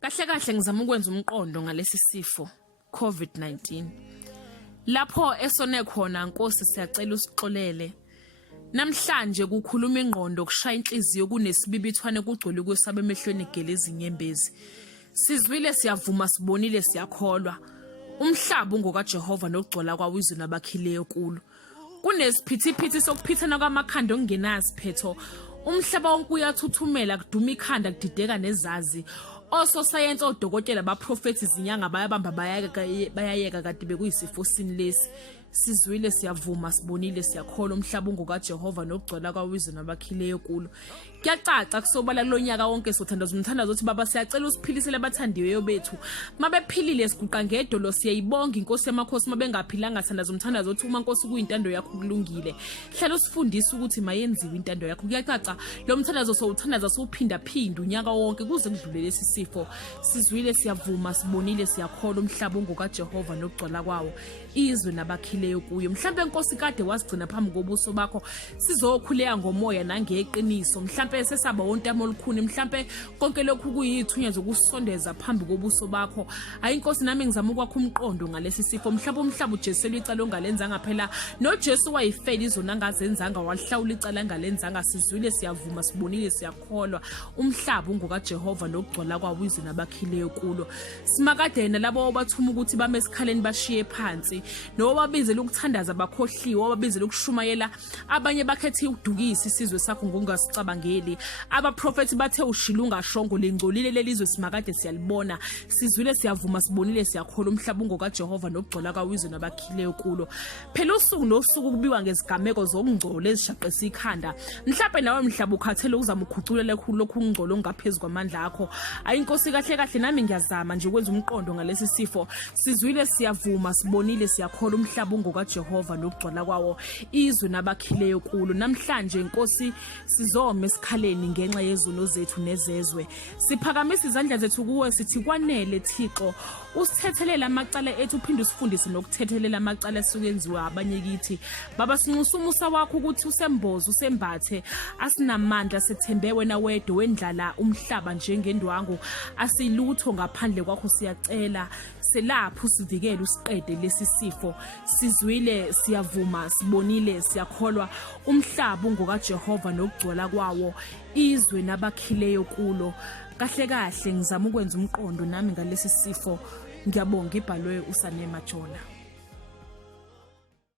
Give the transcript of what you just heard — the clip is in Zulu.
Kahle kahle ngizama ukwenza umqondo ngalesi sifo Covid19. Lapho esone khona Nkosi siyacela usixolele. Namhlanje kukhuluma ingqondo kushaya inhliziyo kunesibibithwane kugcwele kwesaba emehlweni gelezi inyembezi. Sizwile siyavuma sibonile siyakholwa. Umhlaba ungoka Jehova nokugcola kwawo izwi nabakhileyo kulo. Kunesiphithiphithi sokuphithana kwamakhanda ongenasiphetho. Umhlaba wonke uyathuthumela kuduma ikhanda kudideka nezazi. Ososayensi odokotela baprofethi izinyanga bayabamba bayayeka kade bekuyisifo sinilesi. Sizwile siyavuma sibonile siyakholwa umhlaba ungoka Jehova nokugcola kwawo izwi nabakhileyo kulo. Kuyacaca kusobala lonyaka wonke sothandaza umthandazo uthi baba siyacela usiphilisele abathandiweyo bethu. Mabephilile siguqa ngedolo siyayibonga inkosi yamakhosi mabengaphilanga thandaza umthandazo uthi uma Nkosi kuyintando yakho kulungile. Hlala usifundise ukuthi mayenziwe intando yakho. Kuyacaca lo mthandazo sowuthandaza sowuphinda phinda unyaka wonke kuze kudlule lesi sifo. Sizwile siyavuma sibonile siyakholwa umhlaba ungoka Jehova nokugcola kwawo izwi nabakhileyo kuyo. Mhlambe Nkosi kade wasigcina phambi kobuso bakho sizokhuleka ngomoya nangeqiniso. Mhlambe sesaba wontamo olukhuni, mhlambe konke lokhu kuyithunya zokusondeza phambi kobuso bakho. Hayi Nkosi nami ngizama ukwakha umqondo ngalesi sifo. Mhlawumbe umhlaba uJesu licala ongalenzanga phela no Jesu wayifela izona angazenzanga wahlawula icala angalenzanga. Sizwile siyavuma sibonile siyakholwa umhlaba ungoka Jehova nokugcola kwawo izwi nabakhileyo kulo. Simakadena labo obathuma ukuthi bame esikhaleni bashiye phansi no babizela ukuthandaza bakhohliwe babizela ukushumayela abanye bakhethe ukudukisa isizwe sakho ngokungasicabangeli. Abaprofeti bathe ushila ungashongo lengcolile lelizwe simakade siyalibona. Sizwile siyavuma sibonile siyakholwa umhlaba ungoka Jehova nokugcola kwawo izwi nabakhileyo kulo. Phela usuku nosuku kubiwa ngezigameko zokungcola ezishaqisa ikhanda. Mhlawumbe nawe mhlaba ukhathele uzama ukukhuculela lokhu ungcola ongaphezulu kwamandla akho. Hayi Nkosi kahle kahle nami ngiyazama nje ukwenza umqondo ngalesi sifo. Sizwile siyavuma sibonile siyakholwa umhlaba ungoka Jehova nokugcola kwawo izwi nabakhileyo kulo. Namhlanje Nkosi sizome esikhaleni ngenxa yezono zethu nezezwe. Siphakamisa izandla zethu kuwe sithi Kwanele Thixo usithethelela amacala ethu uphinde usifundise nokuthethelela amacala esukenziwa abanye kithi. Baba sinxusa umusa wakho ukuthi usembozo usembathe asinamandla sethembe wena wedwa wendlala umhlaba njengendwangu. Asilutho ngaphandle kwakho siyacela selapho usivikele usiqede lesi sifo. Sizwile siyavuma sibonile siyakholwa umhlaba ungoka Jehova nokugcola kwawo izwe nabakhileyo kulo. Kahle kahle ngizama ukwenza umqondo nami ngalesi sifo. Ngiyabonga ibhalwe uSanema Jona.